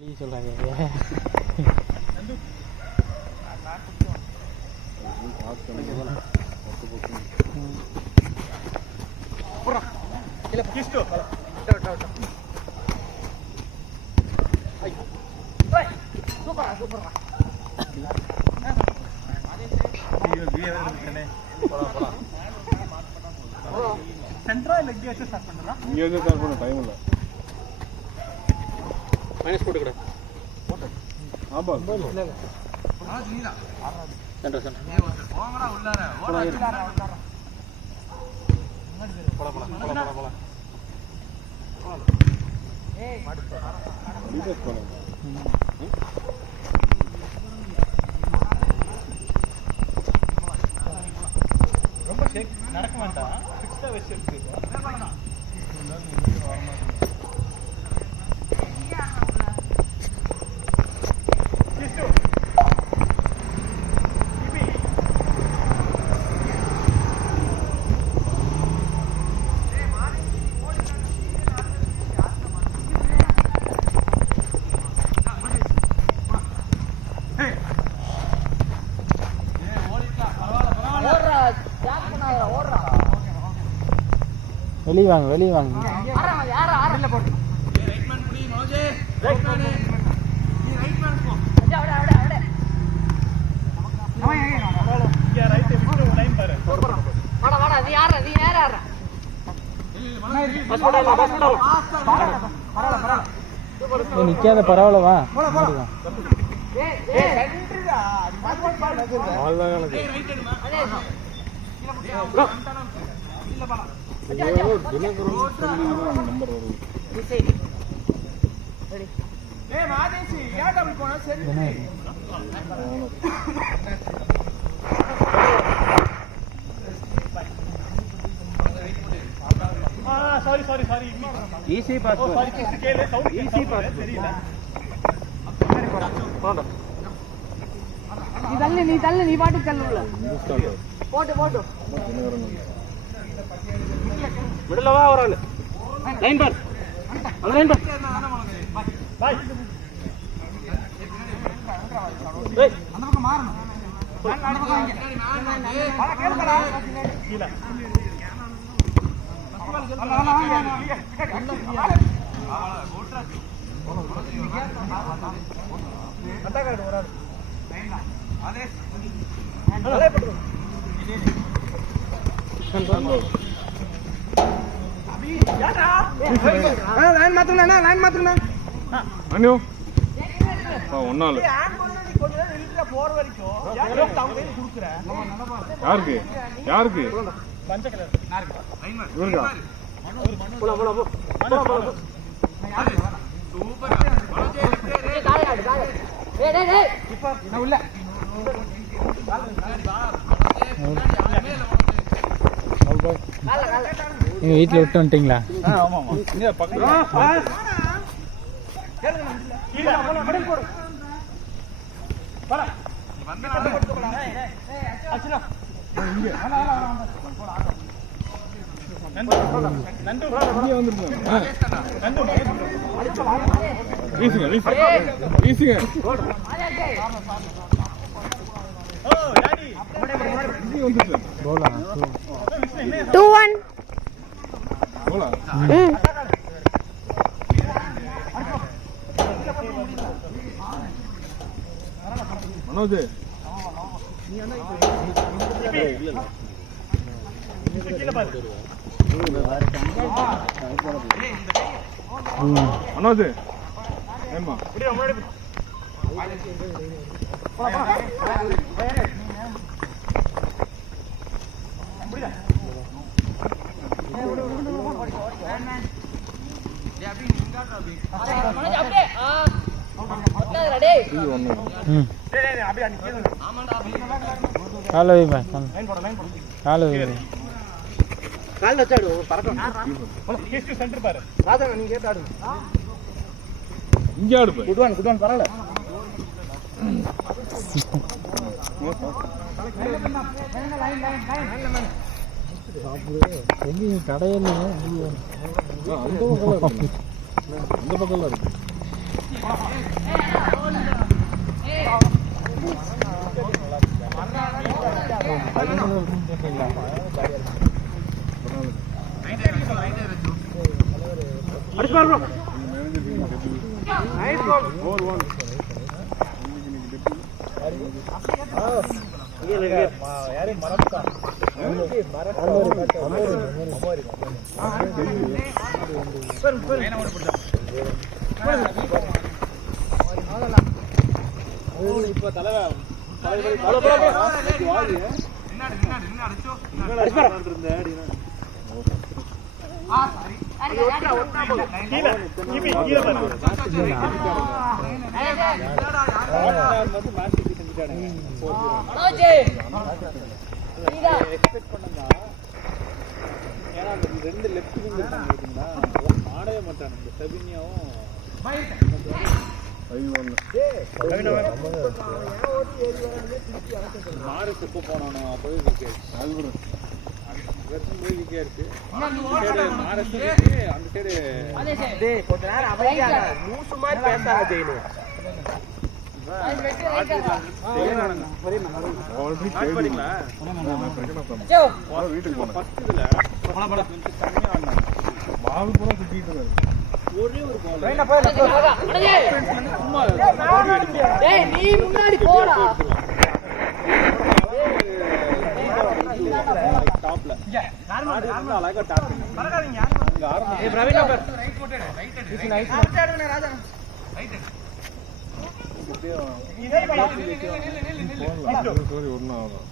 வெளியே சொல்கிறாங்க. சென்ட்ரா இல்ல இங்கே வச்சு ஸ்டார்ட் பண்றா? இங்கே வச்சு ஸ்டார்ட் பண்ண டைம் இல்ல. மைனஸ் போட்டுக்கடா. ஆபா. ஆ நீடா. Centre centre. போங்கடா உள்ளார. ஓடா உள்ளார. போடா. ஏய் மாடு. டிபஸ் பண்ணு. ரொம்ப ஷேக் நடக்க மாட்டான். ஃபிக்ஸ்டா வெச்சு இருக்கு. வெளியே வாங்க வெளியே வாங்க. நிக்காத பரவாயில்ல வா. நம்பர் வருது. Sorry easy pass. Easy pass தெரியல. நீ தள்ளு நீ பாட்டு தள்ளுல போட்டு மிடில் வா ஒரு ஆளு. Line pass. அந்த லைன் பாஸ். பை. டேய் அந்த பக்கம் மாறணும். அந்த பக்கம் இங்க. வா கேளுடா. கீழ. அட்டாக்காரர் வராரு. அதே போடு. அபி யாரா? லைன் மாத்துறேனா? அண்ணோ. ஒண்ணால. கொஞ்ச நேரம் நில்லுடா போற வரைக்கும். யாரோ தம்பையில குடுக்குற. யாருக்கு? பஞ்ச கலர். இவருக்கா? போலாம். சூப்பர். டேய் இப்போ நான் உள்ள நீங்க வீட்டில் விட்டு வந்துட்டீங்களா? ஆமா இங்க பக்கத்துல கீழ போடு. வர அச்சனா இங்க நண்டு இங்க வந்துருங்க. நண்டு வீசுங்க. ஓ டாடி இங்க வந்துருங்க. போலாம். 2-1. போலாம். மனோஜ் கீழ பாரு. மனோஜ் ஏம்மா இப்படி முன்னாடி காலை வை பா. காலை வை. கால் வச்சாடு பறக்கும். கேஸ்ட் சென்டர் பாரு. ராஜா நீங்க கேட்டாடு. இங்க ஆடு. குட் ஒன் பரவாயில்ல. எங்க கடையில அந்த பக்கம் இருக்கு. பாரு bro. Nice ball 4-1. யாரே மறந்துட்டா இப்ப தலைவா ரெண்டு லெஃப்ட் விங் ஆடவே மாட்டாங்க இந்த செபினியாவும் 5-1. மாறு எப்போ போனானோ அப்போவே விக்கெட் அது கூட வருஷம் போய் விக்கெட் இருக்கு மாறு இருக்கு அந்த சைடு கொஞ்ச நேரம் அமைதியா லூசு மாதிரி பேசாத ஜெயினு ஆல்ரெடி பாத்தீங்களா வீட்டுக்கு போனேன். ஃபர்ஸ்ட் இதுல கம்மியா ஆடினாங்க பால் பூரா சுத்திட்டு இருக்காரு. ஒரே ஒரு பால் நீ முன்னாடி போடா டாப்ல ஆடி வந்து அழகா டாப் மறக்காதீங்க இங்க ஆரம்பிச்சு பிரவீன் நம்பர் சோரி ஒன்றும் ஆகும்.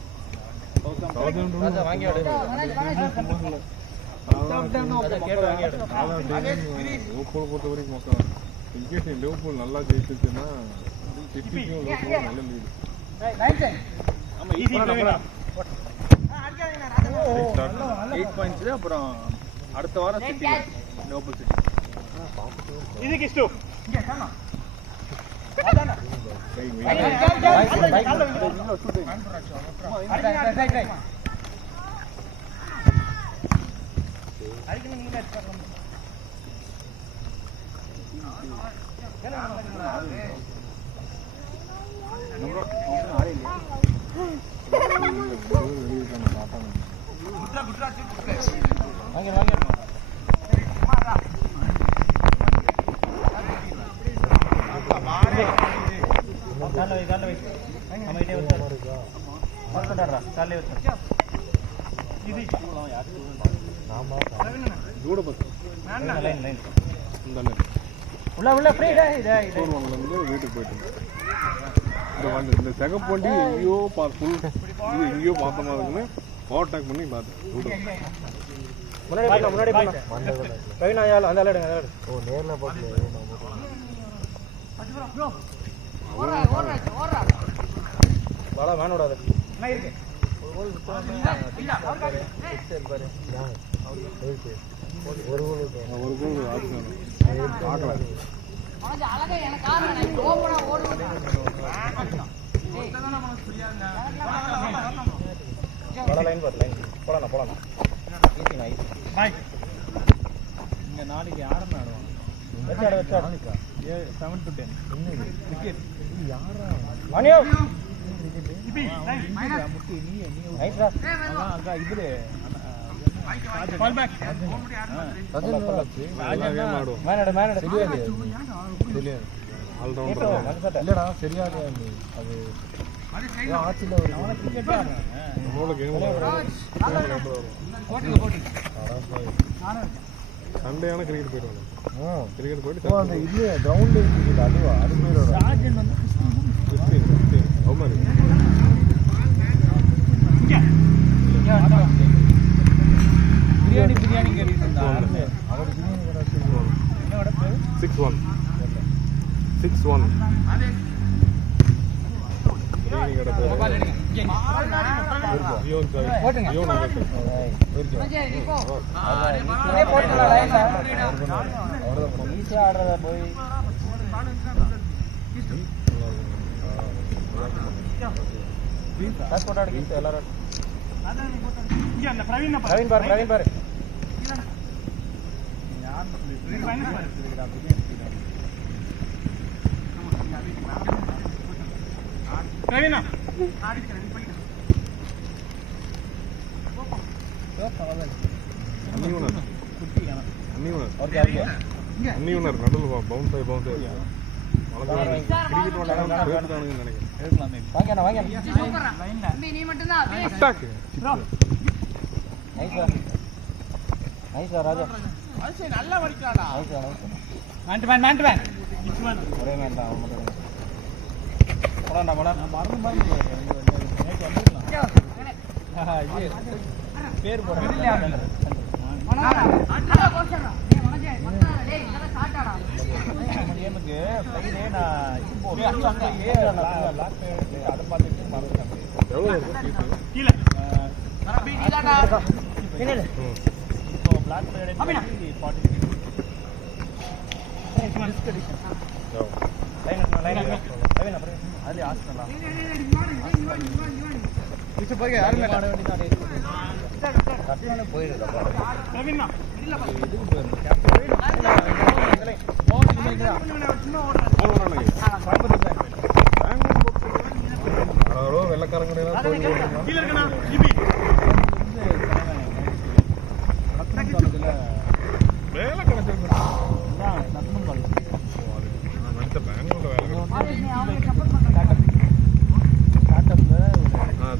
லிவர்பூல் பொறுத்த வரைக்கும் மொத்தம் இன்கேஸ் லிவர்பூல் நல்லா ஜெயிச்சிச்சுன்னா சிட்டிக்கும் லிவர்பூல் நல்ல லீடு. ஆமா ஈஸி 8 பாயிண்ட்ஸ் அப்புறம் அடுத்த வாரம் சிட்டி லிவர்பூல் சிட்டி இது கிஸ்டு வீட்டுக்கு போயிட்டு இந்த செகப் வண்டி எங்கேயோ எங்கேயோ பார்த்த மாதிரி இருக்குன்னு ஓவர்டேக் பண்ணி பார்த்தேன். முன்னாடி பிரவீன் ஆயால் அந்த எடுங்க வாடா மேன் விடாது ஒரு கோல் ஆடுறாங்க. அழகா எனக்கு காரணம் ஓபனா ஓடுங்க லைன் போலாம் ஈஸி நைஸ் இங்க நாளைக்கு யாரும் ஆடுவாங்க வெச்சாடு 7 to 10 விக்கெட் யாரா மணியோ முட்டி நீ நைஸ்ரா அங்க இதுல கால் பேக் மேனடு தெரியாது ஆல்ரவுண்டர் இல்லடா சரியாது அது ஆட்சியில் ஒரு கிரிக்கெட் சண்டேயான கிரிக்கெட் போயிடுவாங்க. கிரிக்கெட் போயிட்டு அந்த இது கிரவுண்டு இருக்குது அதுவா அது போயிடும் சார்ஜன் வந்து 15 how many? பிரியாணி கேட்டுட்டு இருந்தா அவர் பிரியாணி கடை 6-1 பிரியாணி கடை பேரு ஆடுறத போய் எல்லாரும் பிரவீன் பாரு अन्नी இன்னும் நடுவில் பவுன்ஸ் ஆகி கிரிக்கெட் விளையாடுறாங்கன்னு நினைக்கிறேன். அட்டாக்கு நல்லா வடிக்காடா ஒரே மேன் தான் பேர்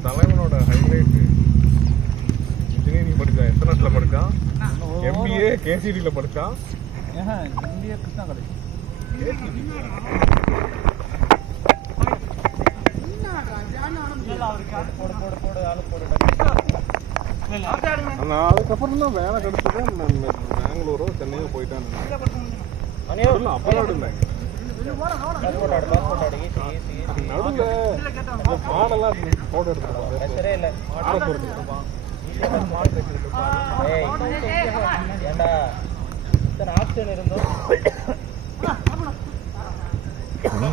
தலைவனோட ஹைலைட் இன்ஜினியரிங் படிச்சான். எத்தனை வருஷத்துல படிச்சான்? MBA KCD படிச்சான். இந்தியா கிருஷ்ணா காலேஜ் அதுக்கப்புறம் தான் வேலை கிடைச்சது. பெங்களூரோ சென்னையோ போயிட்டான். அப்புறம் இல்லை நடுவில் மாடெல்லாம் போட்டோ எடுத்துருக்காங்க. ஏண்டா இத்தனை ஆப்ஷன் இருந்தோம்.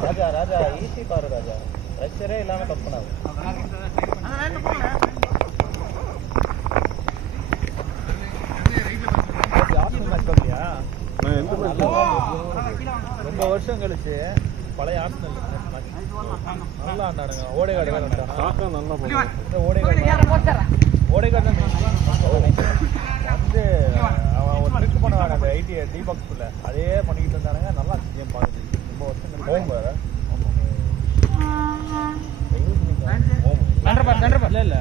ராஜா ராஜா ஈஸி பாரு ராஜா, பிரச்சரே இல்லாம கப்பனாது. ரொம்ப வருஷம் கழிச்சு பழைய ஆர்சனல் நல்லா ஆண்டாடுங்க. ஓடைகாடு நல்லா போடுவாங்க. ஓடைகாடு வந்து அவன் ஒரு ட்ரிக் பண்ணுவாங்க அந்த ஐடி டிபாக்ஸ்ல, அதே பண்ணிக்கிட்டு இருந்தானுங்க. நல்லா கேம் பாக்குது. ரொம்ப வருஷம் ஹோம் வேற இல்ல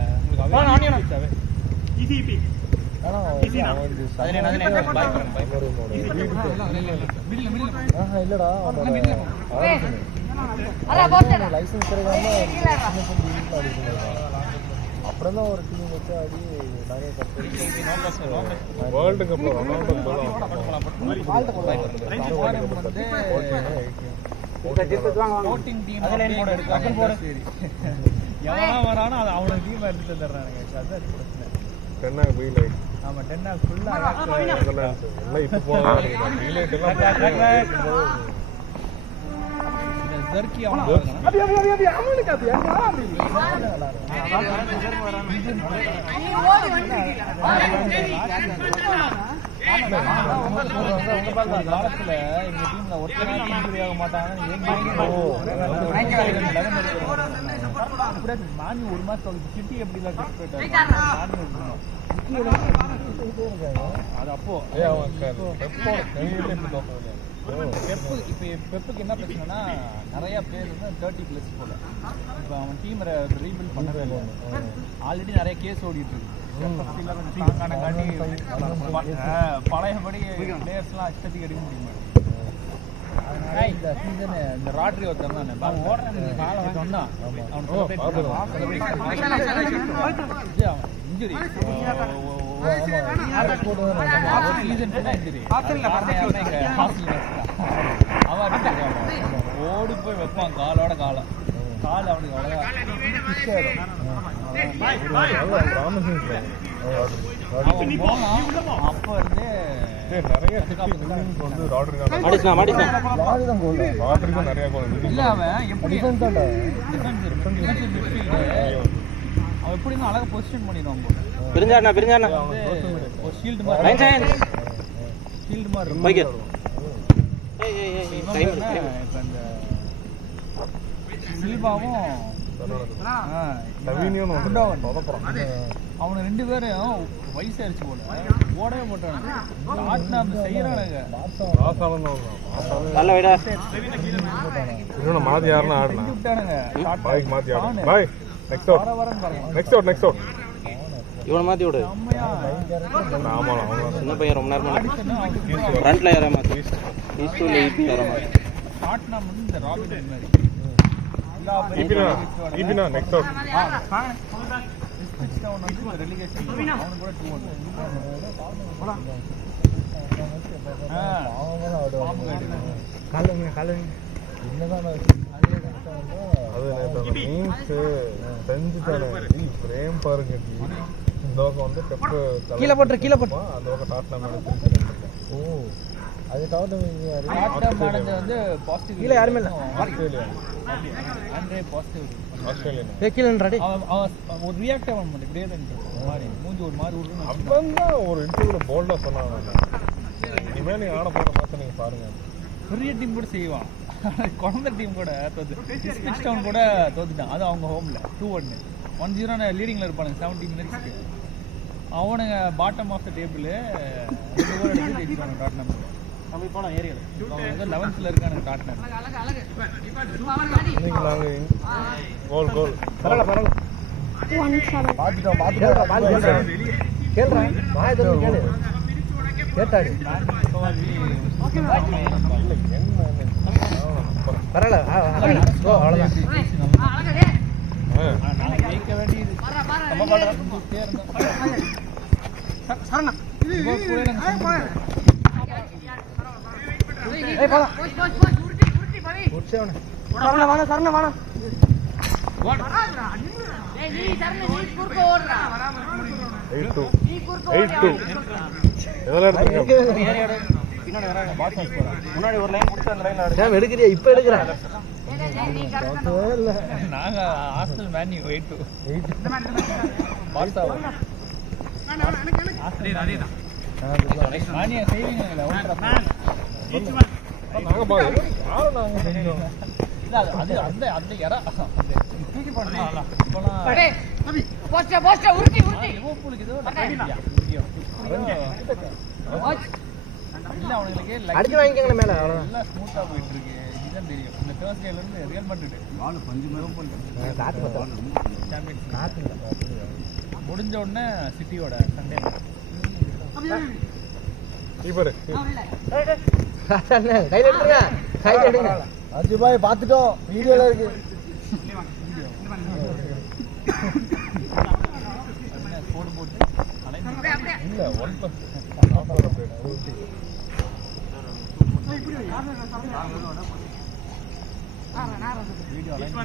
இல்லடா லைசன்ஸ் அப்புறம் தான் ஒரு டீம் வச்சு அடி நிறைய வேர்ல்டு கப் வரானோ அது அவனோட டீம் எடுத்துட்டு வந்துடுறானுங்க. டென்னா வீலை ஆமா டென்னா ஃபுல்லா எல்லாம் இப்போ போனா ஜர்க்கி காலத்துல எங்க டீம்ல ஒருத்தரா இன்ஜுரி ஆக மாட்டாங்க. மாமி ஒரு மாசம் சிட்டி எப்படிலாம் அது அப்போ பெப்புக்கு என்ன பிரச்சனைனா நிறைய பேர் வந்து 30+ போல. இப்போ அவன் டீம் ரீபில்ட் பண்ணவே இல்லை. ஆல்ரெடி நிறைய கேஸ் ஓடிட்டு இருக்கு. பழையபடி பிளேயர்ஸ்லாம் அச்சத்துக்கு எடுக்க முடியுமா? இந்த சீசன் இந்த ராட்ரி ஒருத்தர் தான் சொன்னான். இன்ஜுரி ஓடி போய் வைப்பான் காலோட காலம். கால் அவனுக்கு அப்ப இருந்து நிறைய இல்ல அவன் எப்படி அவன் எப்படின்னா அழகா பொசிஷன் பண்ணிடுவான் போல. ஒரு ஷீல்டு மாதிரி இப்ப இந்த சில்வாவும் அவனு 2 பேரும் வயசாயிருச்சு போல ஓடவே மாட்டானுங்க ஆட்டினா அந்த செய்யறானுங்க நல்ல வைடா இன்னும் மாத்தி யாருன்னா ஆடலாம் விட்டானுங்க பாய்க்கு மாத்தி ஆடலாம் பாய் நெக்ஸ்ட் அவுட் இவனை மாத்தி விடு ஆமா சின்ன பையன் ரொம்ப நேரமா ஃப்ரண்ட்ல ஏற மாத்தி ஈஸ்ட்ல ஏற மாத்தி ஆட்டினா வந்து இந்த ராபின் மாதிரி ஈபினா நெக்ஸ்ட் அவுட் ரெலிகேஷன் அவனு கூட 2-1 அது மீன்ஸ் செஞ்சுட்டானே பிரேம் பாருங்க இந்த பக்கம் வந்து பெப்பு கீழே போட்டு அந்த பக்கம் டாட்னா மேல ஓ அது டாட்னா மேனேஜ் வந்து பாசிட்டிவ் கீழ யாருமே இல்ல ஆஸ்திரேலியா ஆண்ட்ரே பாசிட்டிவ் ஆஸ்திரேலியா கீழன்றடி ஒரு ரியாக்ட் ஆக மாட்டேன் இப்படியே தான் மாதிரி மூஞ்சி ஒரு மாதிரி விடுறேன் அப்பதான் ஒரு இன்டர்வியூல போல்டா சொன்னாங்க இனிமே நீ ஆட போற மாத்த நீங்க பாருங்க பெரிய டீம் கூட செய்வான் குழந்தை டீம் கூட தோத்து ஸ்விட்ச் டவுன் கூட தோத்துட்டான் அது அவங்க ஹோம்ல 2-1 1-0 லீடிங்ல இருப்பானுங்க 70 மினிட்ஸ்க்கு அவனுங்க பாட்டம் ஆஃப் த டேபிள் 2 கோல் அடிச்சு ஜெயிச்சாங்க டாட்னம் நம்ம போனா ஏரியால அவங்க வந்து 11th இருக்கானுங்க டாட்னம் நீங்க நாங்க கோல் பரவாயில்ல 1-7 பாத்துட்டோம் கேளுடா வாய் தரணும் கேளு கேட்டாடி பரவாயில்ல அவ்வளவுதான் ஜெயிக்க வேண்டியது நம்ம பாடுறோம் சரணா முன்னாடி ஒரு லைன் கொடுத்து அந்த லைன்ல எடுக்கிறியா இப்ப எடுக்கிறேன் நாங்க ஹாஸ்டல் மேன்யூ 8-2 பாஸ்தா மானியா சேவிங்ல நாங்க பாரு யார நாங்க செஞ்சோம் இல்ல அது அந்த அந்த எரா தூக்கி போடலாம் இப்போலாம் அடே போஸ்ட் உருட்டி லிவர்பூலுக்கு ஏதோ இல்ல அவங்களுக்கு அடிச்சு வாங்கிக்கங்க மேல அவ்வளவுதான் எல்லாம் ஸ்மூத்தா போயிட்டு இருக்கு இதுதான் தெரியும் இந்த தேர்ஸ்டேல இருந்து ரியல் மேட்ரிட் பால் 5 லிவர்பூல் காத்து பத்தல சாம்பியன்ஸ் காத்து முடிஞ்ச உடனே சிட்டியோட சண்டே இவரு கையில எடுங்க கையில எடுங்க அஜி பாய் பாத்துட்டோம் வீடியோல இருக்கு கோடு போட்டு இல்ல 1+ வீடியோ லைன்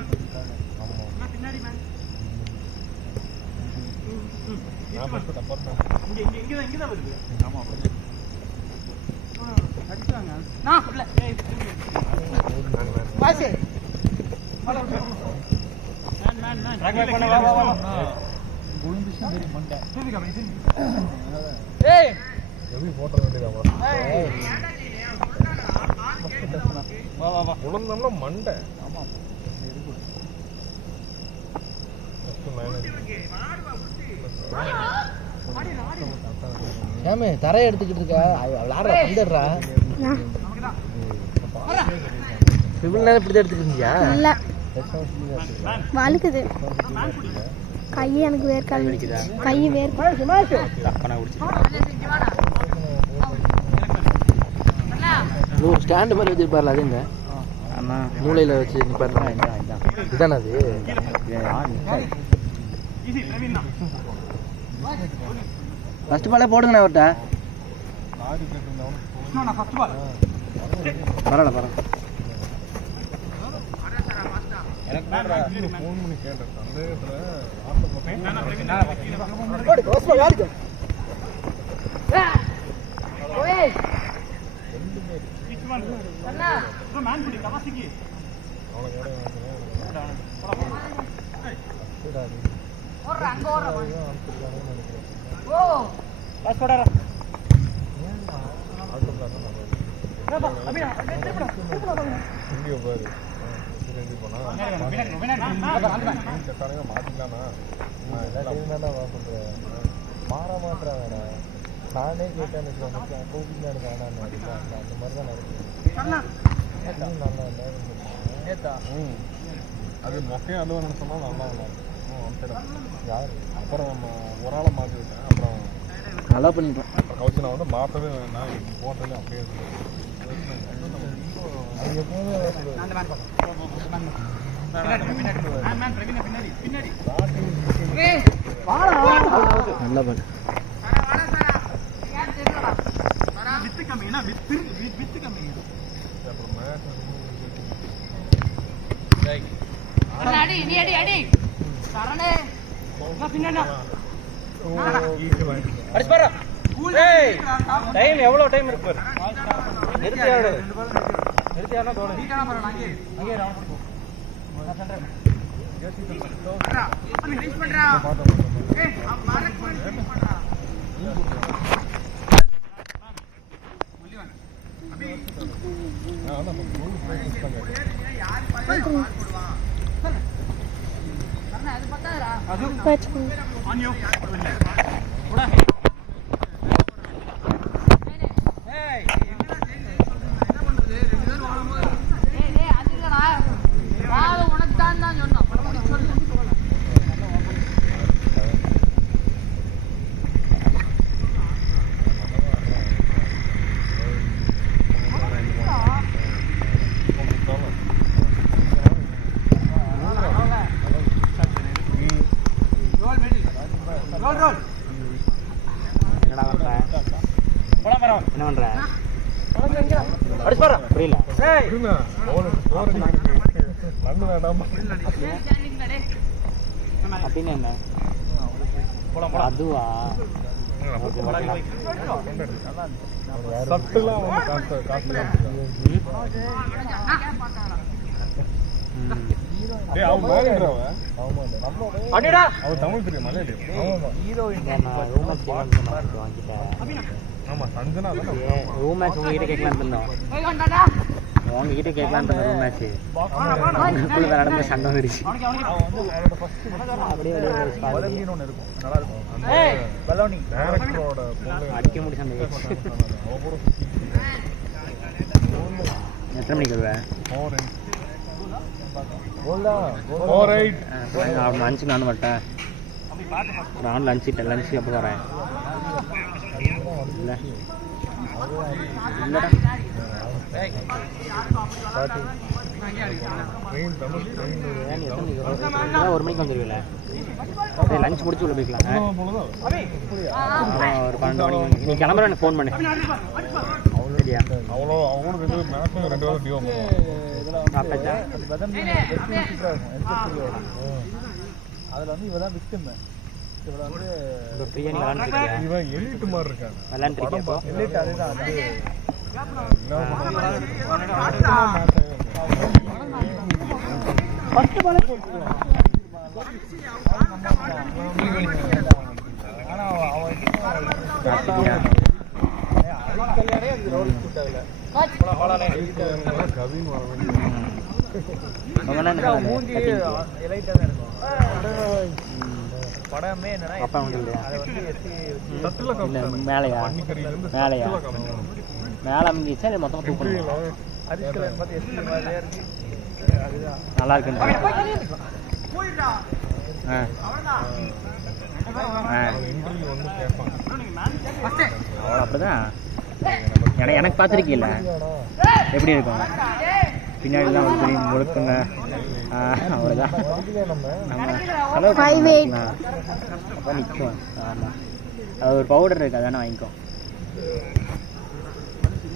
பின்னாடி மேன் நான் மட்டும் அப்பார்ட்மெண்ட் இங்க தான் வருது ஆமா அடிச்சாங்க நான் இல்ல பாஸ் மேன் ட்ராக் பண்ண வா குளும்பிஷன் தெரியும் மண்டை ஏய் எப்படி போட்டோ வேண்டியதா வா உளுந்தம்னா மண்டை ஆமா ஏமே தரையை எடுத்துக்கிட்டு இருக்கா விளாடுற வந்துடுறா இவ்வளவு நேரம் இப்படி எடுத்துக்கிட்டியா நல்லா வழுக்குது கை எனக்கு வேர்க்காது கை வேர்க்காது ஒரு ஸ்டாண்டு மாதிரி வச்சிருப்பார்ல அது என்ன மூளையில வச்சு நிப்பாடுறா இதுதானே அது ஃபர்ஸ்ட் பாலே போடுங்கண்ணே அவர்கிட்ட பரவாயில்ல எனக்கு ஃபோன் பண்ணி கேட்டேன் சந்தேகத்துல வீடியோ பாரு மாத்திக்கலாம்னா மாற மாட்டாங்கடா. நானே கேட்டேன்னு வச்சுக்கோங்க, கோபிங் எனக்கு வேணான்னு அந்த மாதிரி தான் இருக்கும். அது மொக்கையாக அழுவணும்னு சொன்னால் நல்லா இல்லை. யார் அப்புறம் நம்ம ஒரு ஆளை மாற்றி விட்டேன். அப்புறம் நல்லா பண்ணிட்டோம். அப்புறம் கவுச்சு நான் வந்து மாற்றவே நான் போட்டதே அப்படியே நல்லா பண்ணு. டைம் எவ்வளோ டைம் இருக்கு? நிறுத்தியாடு நிறுத்தியாடா தோடு என்ன பண்ற? புரியல. அப்படின்னு என்ன அதுவா? தமிழ் தெரியும் ரூம் மேட்ச் உங்ககிட்ட கேட்கலான்னு இருந்தோம். உங்ககிட்ட கேட்கலான்னு இருந்தோம் ரூம் மேட்ச். நடந்த சண்டை வந்துருச்சு. அடிக்க முடியும் சண்டை. எத்தனை மணிக்கு வருவேன்? லஞ்சுக்கு நானும் வரட்டேன். நான் லஞ்சு அப்போ வரேன். இல்லை இல்லைடா ஒரு மணிக்கு வந்துடுவீங்களா? லஞ்ச் முடிச்சு உள்ள போய்க்கலாம். ஒரு 12 மணிக்கு நீ கிளம்புற எனக்கு ஃபோன் பண்ணு. சரியா? அவ்வளோ அவங்களுக்கு மேக்ஸிமம் 2 வாரம் டிவோ சாப்பிட்டாச்சா? அதில் வந்து இவ தான் விக்டிம். இவளை வந்து பிரியாணி விளாண்டுருக்கியா? இவன் எலிட்டு மாதிரி இருக்காங்க. விளாண்டுருக்கியா? எல்லைட்டு அதுதான் அது. படமே என்னன்னா மேலையா மேலையா மேலே அமைஞ்சிச்சா இல்லை மொத்தமாக தூக்கணும்? நல்லா இருக்குன்னு அவ்வளோ அப்படிதான். எனக்கு பார்த்துருக்கீல்ல எப்படி இருக்கும்? பின்னாடிலாம் வந்து முழுக்குங்க. அவ்வளோதான். நம்ம அப்போ நிற்கும். ஆமாம், அது ஒரு பவுடர் இருக்குது, அதானே வாங்கிக்கோ.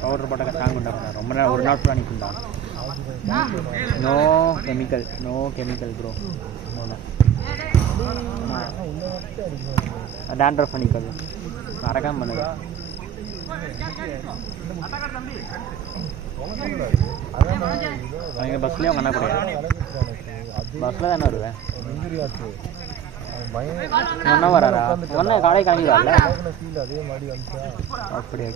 பவுடர் போட்டால் ஸ்ட்ராங் உண்டாகும். ரொம்ப நாள் ஒரு நாள் ஃபுல்லாக நிற்கும்டா. No chemical bro. டேண்ட்ரஃப் பண்ணிக்கோது மறக்காம பண்ணுது. அவங்க பஸ்லேயே உங்க அண்ணா கூட பஸ்ஸில் தானே வருவேன். ஒன்றா வராரா ஒன்றா காலை கிளம்பிடுவார்ல அதே மாதிரி வந்துச்சா அப்படியா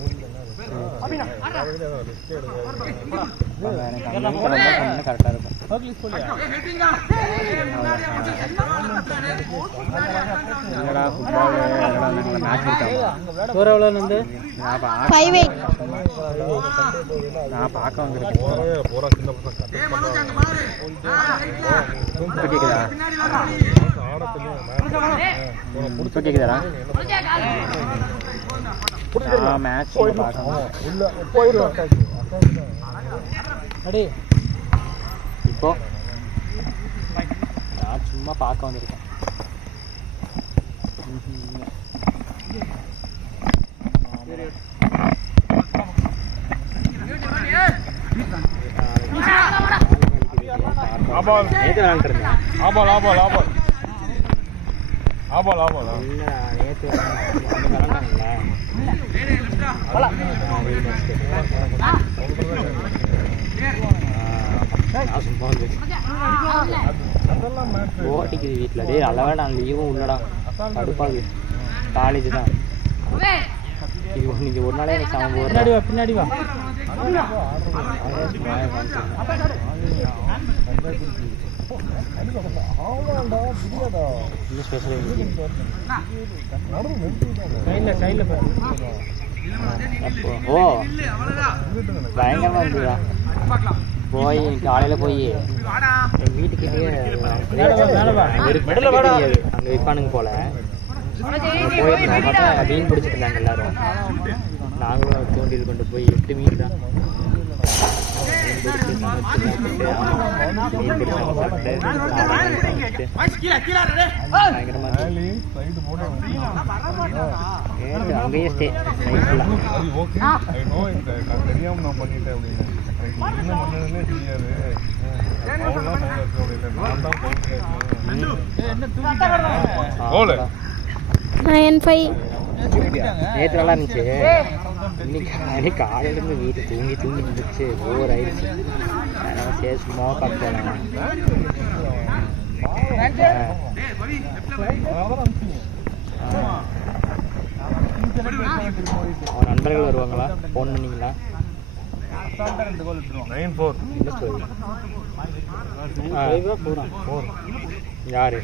கரெக்டாக இருக்கும் என்னடா ஃபுட்பால் மேட்ச் இருக்காங்க தூரம் எவ்வளோ வந்து நான் பார்க்க வந்திருக்கேன் போகிறா சின்ன பசங்க கேட்குதா இப்போ கேட்குதாடா மேட்ச் பார்க்கணும் அடி இப்போ நான் சும்மா பார்க்க வந்திருக்கேன் நேற்று விளாண்டுருந்தேன் ஆபால் ஆபால் ஆபால் ஆபால் ஆபால் இல்லை நேற்று விளாண்டாங்களா நான் சும்மா வந்துச்சு ஓட்டிக்குது வீட்டில் டே அளவா நான் லீவும் உள்ளடா கடுப்பாகுது காலேஜ் தான் இது இன்னைக்கு ஒரு நாளே எனக்கு சமம் பின்னாடி வா பின்னாடி வா ஓ பயங்கரமா இருந்துதா போய் காலையில் போய் எங்கள் வீட்டுக்கிட்டே அங்கே விற்பானுங்க போல போய் பார்த்தா மீன் பிடிச்சிட்டு இருந்தாங்க எல்லாரும் நாங்களும் தூண்டில் கொண்டு போய் 8 மீன் தான் மீன் பிடிச்சி சாப்பிட்டு பயங்கரமா அங்கேயே ஸ்டே தெரியாம நான் பண்ணிட்டேன் அப்படின்னு என்ன பண்ணதுன்னே தெரியாது நான் தான் போயிட்டு 9-5 நேற்று நல்லா இருந்துச்சு இன்னைக்கு காலையிலேருந்து வீட்டு தூங்கி இருந்துச்சு ஓவர் ஆயிடுச்சு அதனால சரி சும்மா பார்த்து அவன் நண்பர்கள் வருவாங்களா ஃபோன் பண்ணீங்களா 9-4 யாரு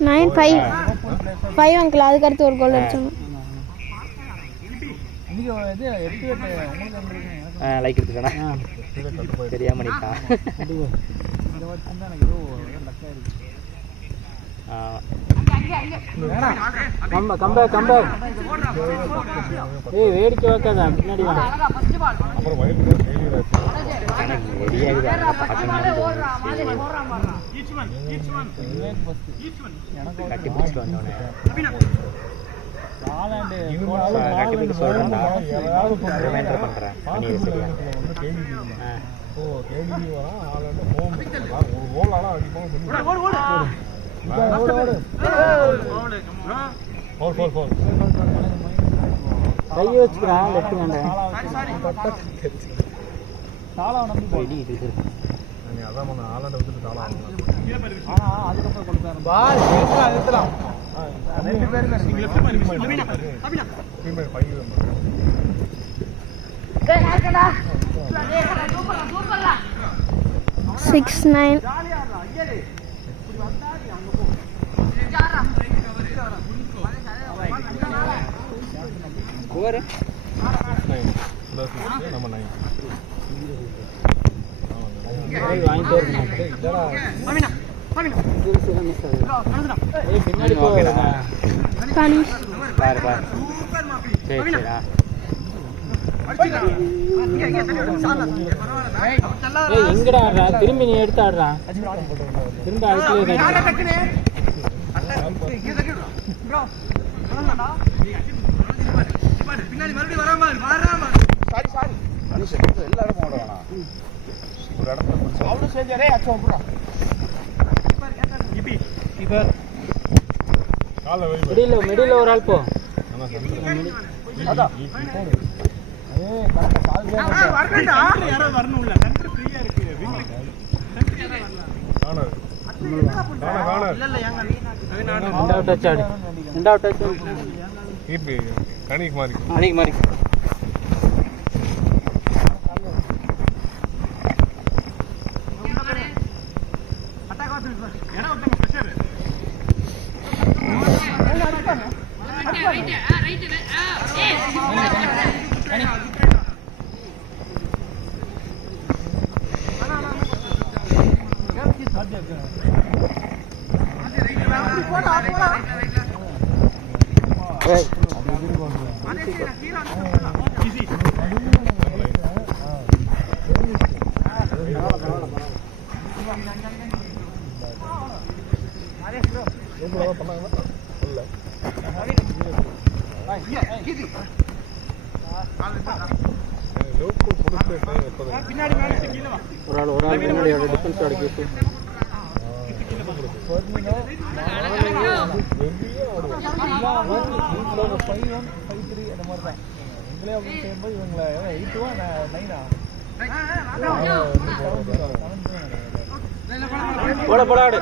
9-5 அங்கிள் அதுக்கு அடுத்து ஒரு கோல் அடிச்சோம் லைக் எடுத்துட்டா தெரியாம நிக்கா கம்பே ஏய் வேடிக்கை வைக்காத பின்னாடி வா அப்புறம் வயலுக்கு ஃபெயிலியர் ஆச்சு எனக்கு ரெடியாகுது கட்டி பிடிச்சிட்டு வந்தோடனே கட்டி பிடிச்சி சொல்கிறேன்டா ரிமைண்டர் பண்ணுறேன் பண்ணி சரியா கை வச்சுக்கிறேன் லெஃப்ட் ஹேண்டு ரெடி இது அதான் ஆளாண்ட வந்துட்டு தாளா அதுக்கப்புறம் கொடுத்தாரு ரெண்டு பேருமே 6-9 ஸ்கோர் நம்ம 9 வாங்கிட்டே பின்னாடி பாரு பாரு சரி சரிடா எங்கடா ஆடுறா திரும்பி நீ எடுத்து ஆடுறா திரும்ப அதுக்குள்ளே பின்னாடி மறுபடியும் வராம எல்லா இடமும் ஓட வேணாம் ஒரு இடத்துல அவ்வளோ செஞ்சாரே அச்சம் அப்புறம் மிடில் ஒரு ஆள் போ ரெண்டாவது டச் ஆடு ரெண்டாவது டச் இப்போ கணிக்கு மாதிரி அன்னைக்கு மாதிரி ஒரு ஆள் பின்னாடியோட டிஃபென்ஸ் அடிக்க போட போடாடு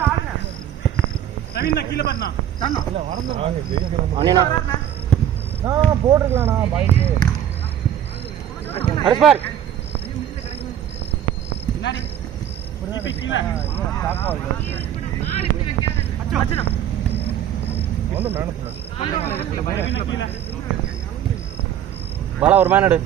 போட்டிருக்கலாம்ண்ணா பைக்கு அரஸ்பார் பாலா ஒரு மேன் எடு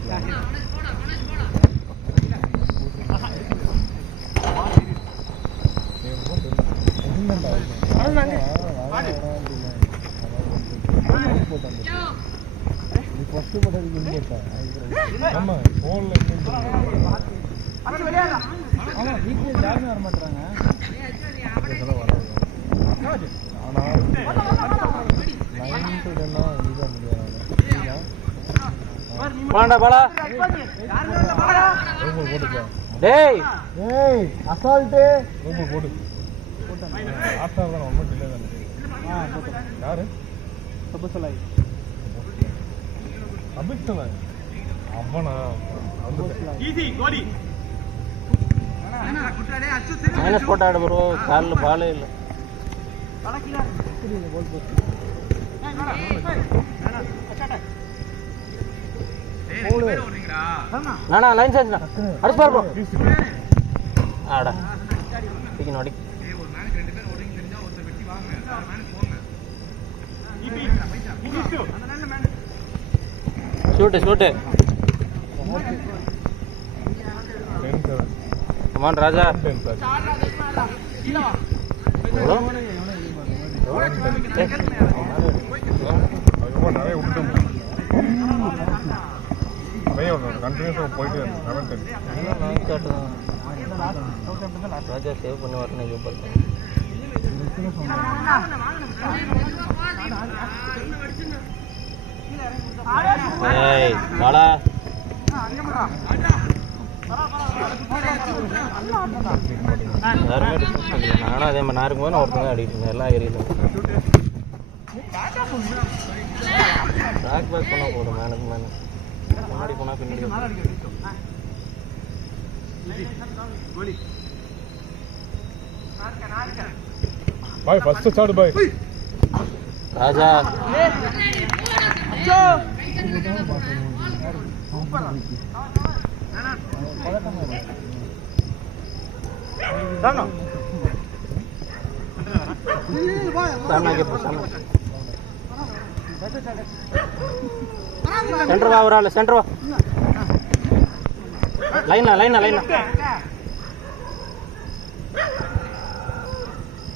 பாலா டேய் அசால்ட்டு போட்டு ஆஸ்தா தான் ஒன்றும் இல்லை தானே யாரு அபிஷலாய் அவனா மைனஸ் போட்டு ஆடு ப்ரோ காலில் பாலே இல்லை நானா லைன் சார்ஜ்ண்ணா அடிச்சு பாரு ப்ரோ ஆடா பிடிக்கணும் அடி ஷூட்டு ஷூட்டு கமான் ராஜா நிறைய விட்டுட்டோம் கண்டினியூஸாக போயிட்டு ராஜா சேவ் பண்ணி வரணும் பாலா நானும் அதே மாதிரி நான் இருக்கும்போது நான் ஒருத்தங்க அடிக்கிட்டு இருந்தேன் எல்லாம் ஏறிட்டு பேக் பேக் பண்ணால் போதும் மேனுக்கு மேனு முன்னாடி போனால் பின்னாடி பாய் ஃபர்ஸ்ட் ஸ்டார்ட் பாய் ராஜா சென்டர் வா ஒரு ஆள் சென்டர் வா லைனா லைனா லைனா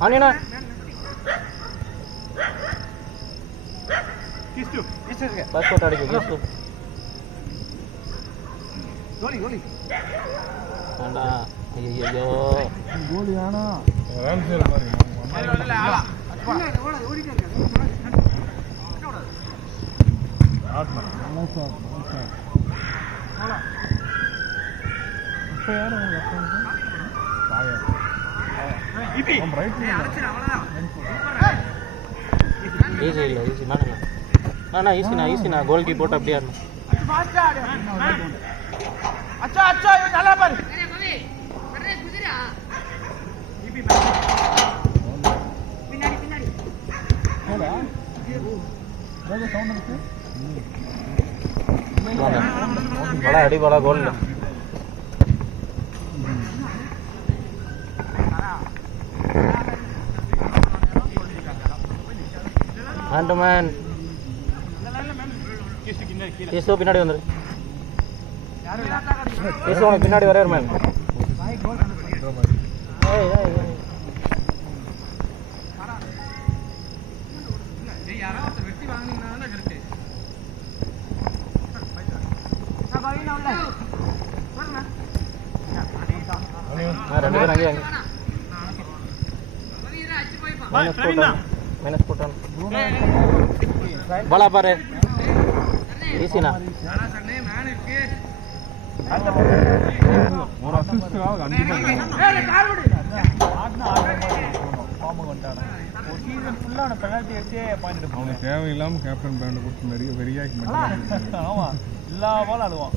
ஆனினா பாஸ்போர்ட் அடிக்க கீஸ்டு வேண்டா ஐயோ கோலியானா ராம்சேல் மாதிரி ஈஸி இல்லை ஈஸி நான் ஈஸிண்ணா ஈஸிண்ணா கோல் கீ போட்டு அப்படியே ஆடணும் अच्छा अच्छा ये डाला पर சவுண்ட் இருக்கு பல அடி பல கோல் மேன் கேசு பின்னாடி வந்துரு கேசு உனக்கு பின்னாடி வரையாரு மேன் ரெண்டு பேரும் அங்கே மைனஸ் போட்டான் பாலா பாரு ஈஸினா ஒரு அசிஸ்ட் 5 அவனுக்கு தேவையில்லாம கேப்டன் பேண்ட் கொடுத்து நிறைய வெறியாக்கி ஆமா எல்லா பாலும் ஆடுவான்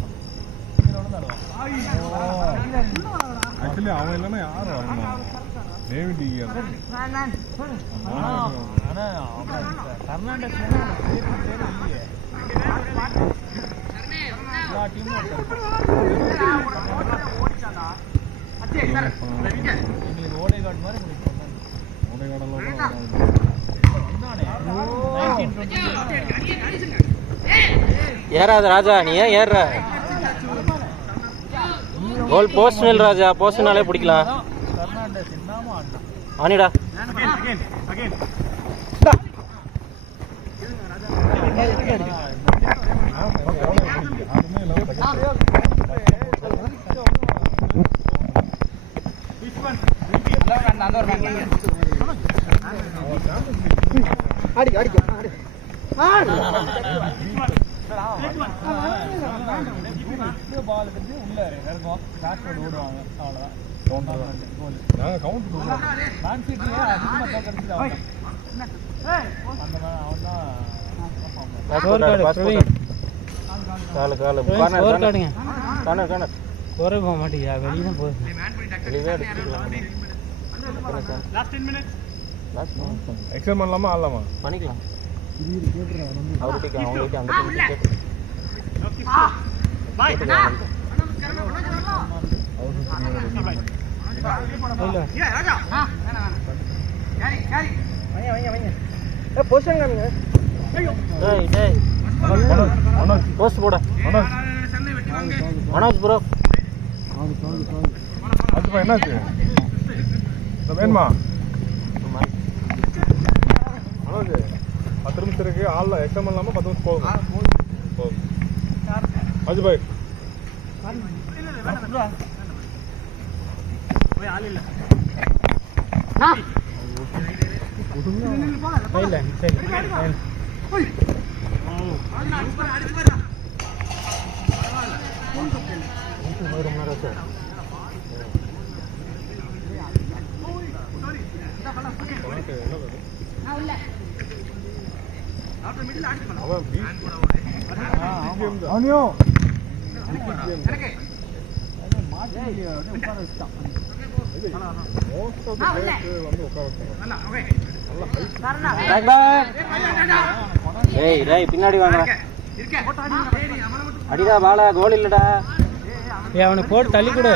ஆக்சுவலி அவன் இல்லைன்னா யாரும் வரணும் டேவிட் ஈகியா ஆனா கர்நாடக ஓடைகாடு மாதிரி ஏறாத ராஜா நீ ஏன் ஏறுற கோல் போஸ்ட் ராஜா போஸ்ட்னாலே பிடிக்கலாம் ஆனிடா பால் எடுத்து உள்ள இறங்கும் பேக்வர்ட் ஓடுவாங்க அவ்வளோதான் நாங்கள் கவுண்ட் பண்ணுவோம் மேன் சிட்டியே அதிகமாக தோக்கடிச்சு அந்த மாதிரி அவன் தான் காலு காலு கார்னர் கார்னர் குறை போக மாட்டேங்க வெளியே தான் போகுது வெளியே அடிச்சுக்கலாம் எக்ஸாம் பண்ணலாமா ஆடலாமா பண்ணிக்கலாம் அவர்கிட்ட அவங்ககிட்ட அந்த போஸ்ட் போட மனோஜ் ப்ரோ அதுப்பா என்னாச்சு வேணுமா மனோஜ் 10 நிமிஷம் இருக்கு ஆள் எக்ஸாம் இல்லாம 10 நிமிஷம் போகும் அஜு பாய் பின்னாடி வாங்க அடிடா பாலா கோல் இல்லடா அவனுக்கு போட்டு தள்ளி கொடு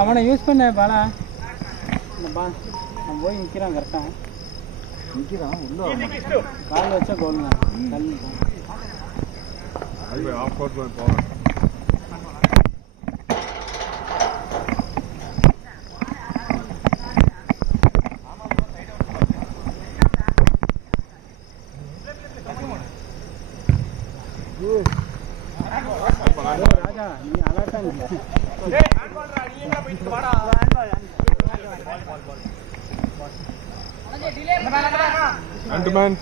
அவனை யூஸ் பண்ண பாலா அவன் போய் நிற்கிறான் கரெக்டாக நிற்கிறான் உள்ள காலில் வச்சா கோல் தான் ஆஃப் கோர்ட் போகிறேன் ராஜா நீ அலர்ட்டா அண்டர்மேன்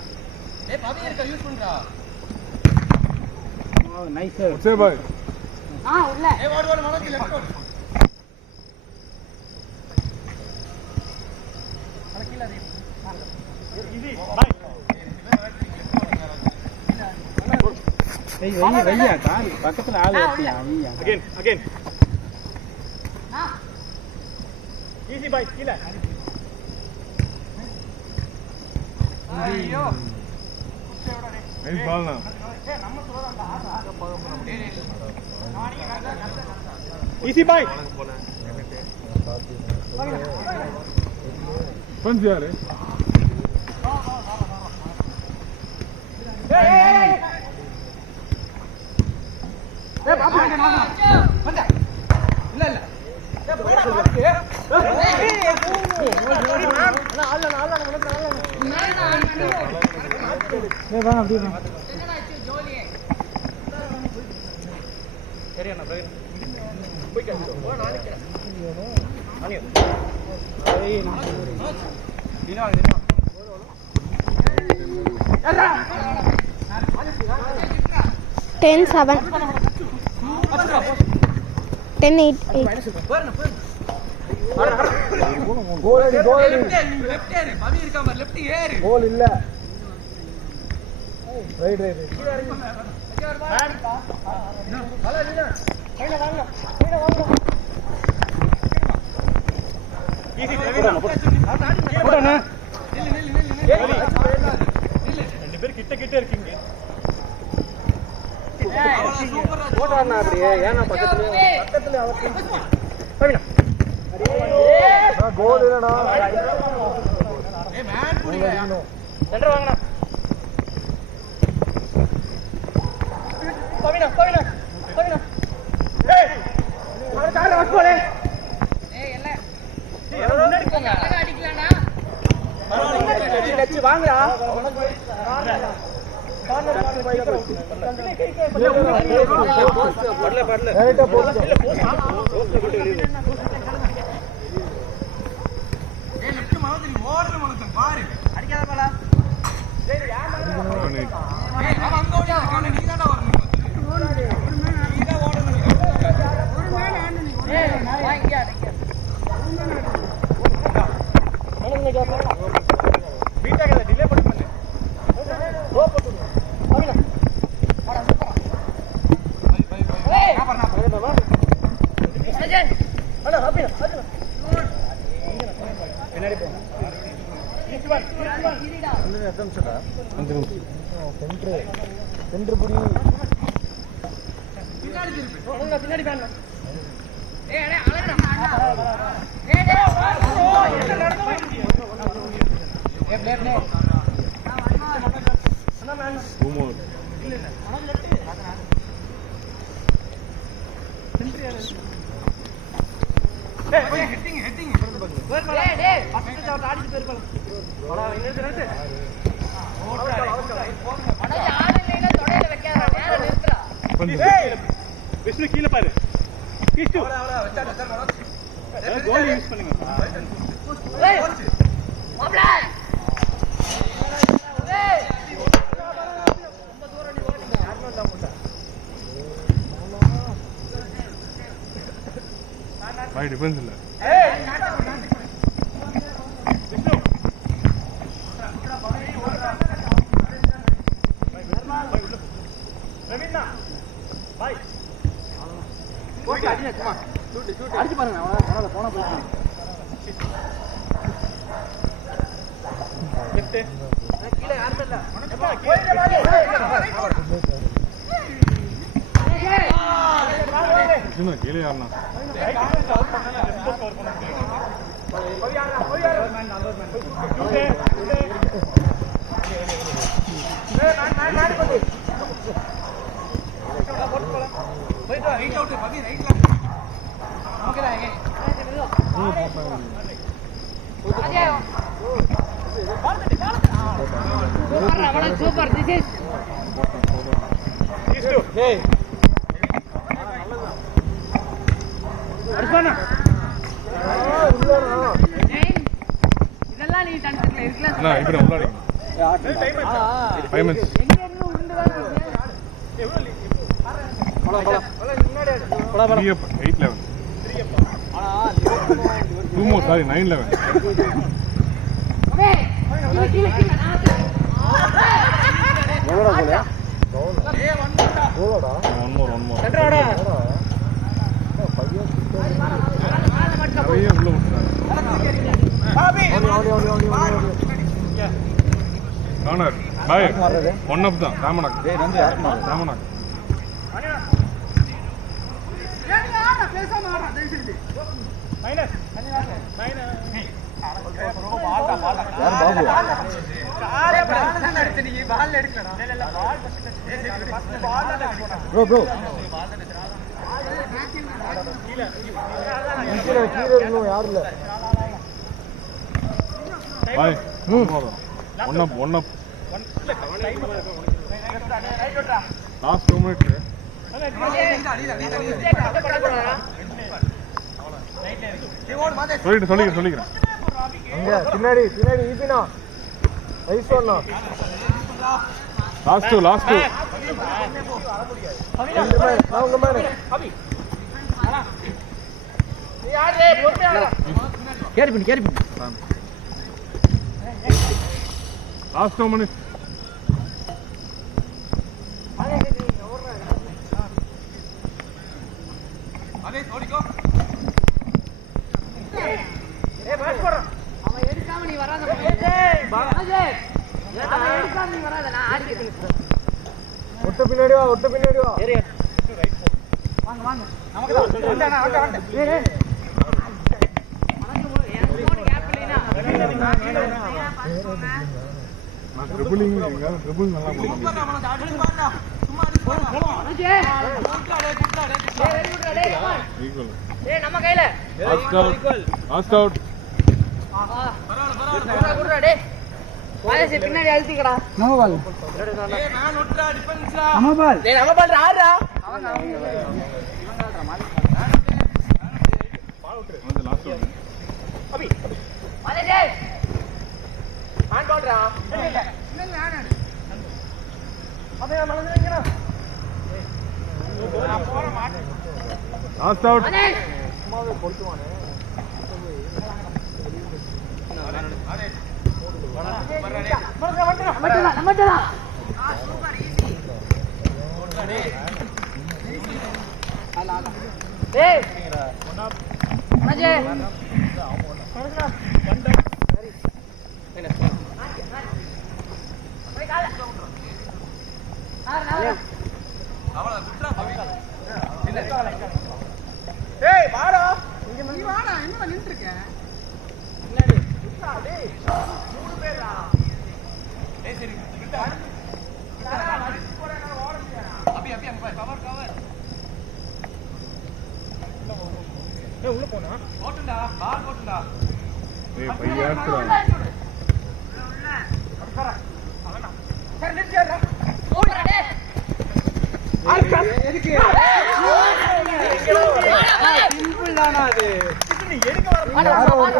ஏய் பவி இருக்க யூஸ் பண்றா நைஸ் சார் பாய் பக்கத்துல ஆள் again easy bye கீழ ஐயோ nice ball na easy bye पंच यार Ten 7. 10 8 8. கோல் இல்ல ரைட் ரெண்டு பேர் கிட்ட கிட்ட இருக்கீங்க போடாண்ணா அப்படியே ஏன்னா பக்கத்துல கோல் இல்லடா சென்டர் வாங்கண்ணா பவினா ஏய் அவர கார்ல வாஸ் போலே ஏய் இல்ல முன்னாடி போங்க அடிக்கலனா டச் வாங்கடா கார்னர் போய் படல ரைட்டா போஸ்ட் இல்ல போஸ்ட் போட்டு வெளிய ஏய் லெஃப்ட் மாதிரி ஓடுற மனுஷன் பாரு அடிக்காத பாலா டேய் யார் மேல ஏய் அவன் அங்க ஓடியா அவன் நீ தான்டா வரணும் நீ தான் ஓடணும் ஒரு மேல ஆண்டு நீ ஏய் வா இங்க அடிக்க என்ன கேப்பா பீட்டாக்கல டிலே பண்ணு ஓ போடு அவனா வாடா சூப்பர் பை ஏய் நான் பாருடா அஜய் அட ஹாப்பியா அஜய் பின்னாடி போ சென்டர் புடி பின்னாடி திருப்பி ஒழுங்கா பின்னாடி பாருங்க ஏய் அடே அழகடா ஏய் டேய் என்ன நடந்து ஏய் ப்ளே அண்ணா மேன் பூமோ இல்ல அண்ணா லெஃப்ட் சென்டர் யாரு ஏய் ஹெட்டிங் டேய் டேய் ஃபர்ஸ்ட் ஷாட் ஆடிட்டு போயிருப்பாங்க போடா இன்னொரு ரெண்டு ஓடா அட யாரு இல்லைனா தொடையில வைக்காதடா நேரா நிறுத்துடா ஏய் விஷ்ணு கீழ பாரு கிஷ்டு அவள வச்சா கோல் யூஸ் பண்ணுங்க ஏய் மாப்ள ஏய் ரொம்ப தூரம் நீ ஓடுங்க யாரும் இல்ல முட்ட பை டிஃபென்ஸ் இல்ல ஏய் விஷ்ணு ரவீனா பை ஓகே அடிச்சு சும்மா ஷூட் அடிச்சு பாருங்க அவனால போனா போய் லெஃப்ட் கீழ யாரும் இல்ல எப்பா கீழ வாங்க சும்மா கீழ யாரனா சூப்பர் திஸ் இஸ் டேய் அர்ப்பணா இதெல்லாம் நீ டன்ஸ்ல இருக்கலாம் நான் இப்படி உள்ளாடி 5 minutes எங்க இருந்து உருண்டு தான் எவ்வளவு 8-11. 2 more, sorry, 9-11. One more. நிறைய உள்ள கார்னர் பாய் 1 அப் தான் ராமநாக் ப்ரோ யாரும் இல்ல பாய் 1 அப் லாஸ்ட் 2 மினிட்ஸ் சொல்லிக்கிறேன் அங்க பின்னாடி ஈபினா ஐஸ் ஒண்ணா லாஸ்ட் 2 அவங்க மேல கேரி பண்ணி லாஸ்ட் 2 மினிட்ஸ் ஒட்ட பின்னாடி வா ட்ரிபிளிங் நல்லா லாஸ்ட் அவுட் பின்னாடி அழுத்திக்கடா லாஸ்ட் அவுட்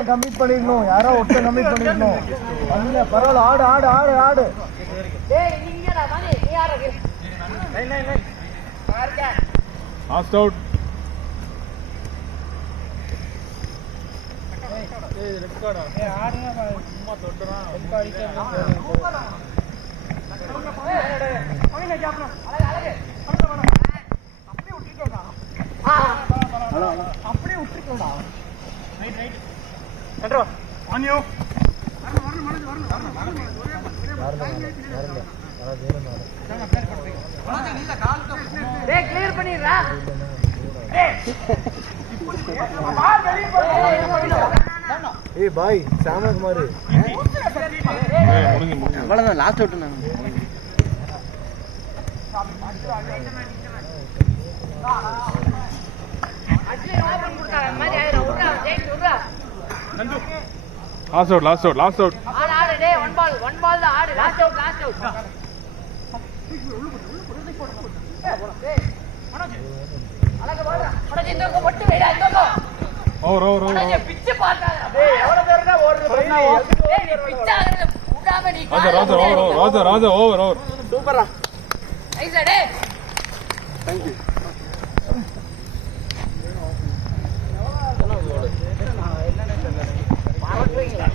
கம்ப்ளீட் பண்ணிடணும் யாரோ ஒட்ட கம்ப்ளீட் பண்ணிடணும் இல்ல பரவாயில்ல ஆடு லாஸ்ட் அவுட் அப்படியே விட்டுருக்கா கிளியர் பண்ணிடுறா ஏய் பாய் சாமகுமார் அவ்வளவுதான் லாஸ்ட் அவுட் நான் லாஸ்ட் அவுட் ஆடு டேய் ஒன் பால் தான் ஆடு லாஸ்ட் அவுட் அழகு போடா அடே இந்த ஒட்டு வேடா இந்த ஓவர் அடே பிச்சை பார்த்தாத டேய் எவ்வளவு பேர்டா ஓடுறது டேய் நீ பிச்சை ஆகுறது உடாம நீ ராஜா ஓவர் சூப்பரா நைஸ் டேய் தேங்க் யூ ஸ்டார்ட்